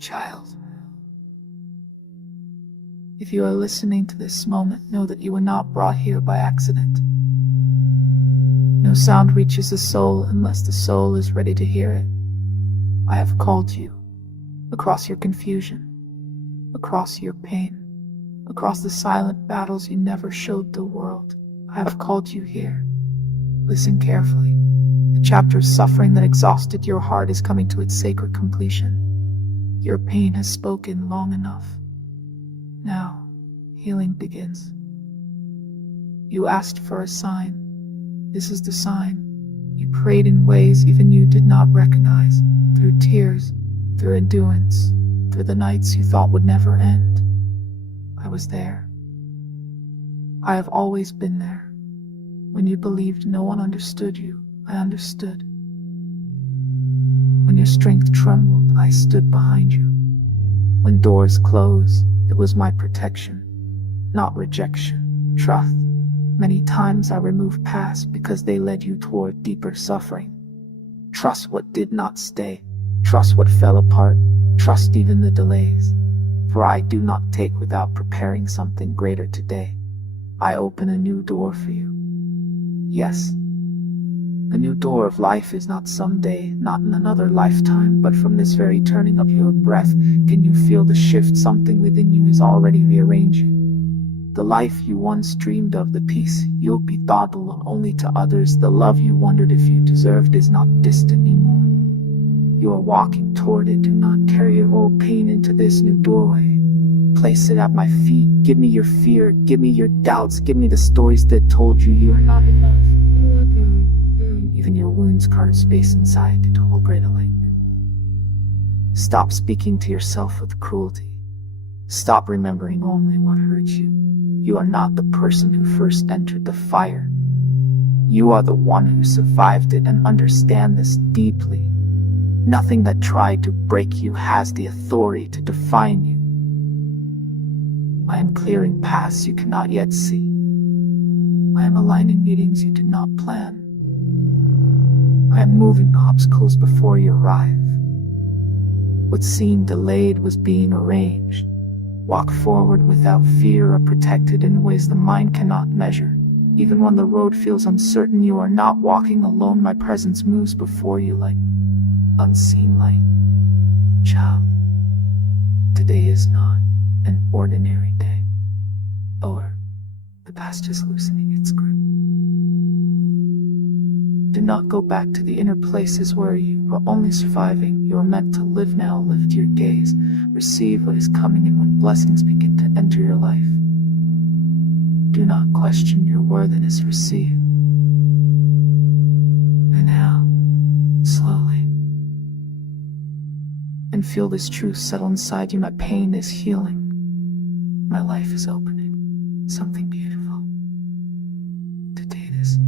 Child, if you are listening to this moment, know that you were not brought here by accident. No sound reaches the soul unless the soul is ready to hear it. I have called you across your confusion, across your pain, across the silent battles you never showed the world. I have called you here. Listen carefully. The chapter of suffering that exhausted your heart is coming to its sacred completion. Your pain has spoken long enough. Now, healing begins. You asked for a sign. This is the sign. You prayed in ways even you did not recognize, through tears, through endurance, through the nights you thought would never end. I was there. I have always been there. When you believed no one understood you, I understood. When your strength trembled, I stood behind you. When doors closed, it was my protection, not rejection, trust. Many times I removed past because they led you toward deeper suffering. Trust what did not stay. Trust what fell apart. Trust even the delays. For I do not take without preparing something greater today. I open a new door for you. Yes. A new door of life is not someday, not in another lifetime, but from this very turning of your breath, can you feel the shift? Something within you is already rearranging. The life you once dreamed of, the peace you'll be thought belong only to others, the love you wondered if you deserved is not distant anymore. You are walking toward it. Do not carry your old pain into this new doorway. Place it at my feet. Give me your fear, give me your doubts, give me the stories that told you you are not enough. Even your wounds carve space inside to hold greater length. Stop speaking to yourself with cruelty. Stop remembering only what hurt you. You are not the person who first entered the fire. You are the one who survived it and understand this deeply. Nothing that tried to break you has the authority to define you. I am clearing paths you cannot yet see. I am aligning meetings you did not plan. I am moving obstacles before you arrive. What seemed delayed was being arranged. Walk forward without fear or protected in ways the mind cannot measure. Even when the road feels uncertain, you are not walking alone. My presence moves before you like unseen light. Child, today is not an ordinary day. Or the past is loosening its grip. Do not go back to the inner places where you were only surviving. You are meant to live now. Lift your gaze. Receive what is coming, and when blessings begin to enter your life, do not question your worthiness. Receive. And now, slowly. And feel this truth settle inside you. My pain is healing. My life is opening. Something beautiful. Today it is.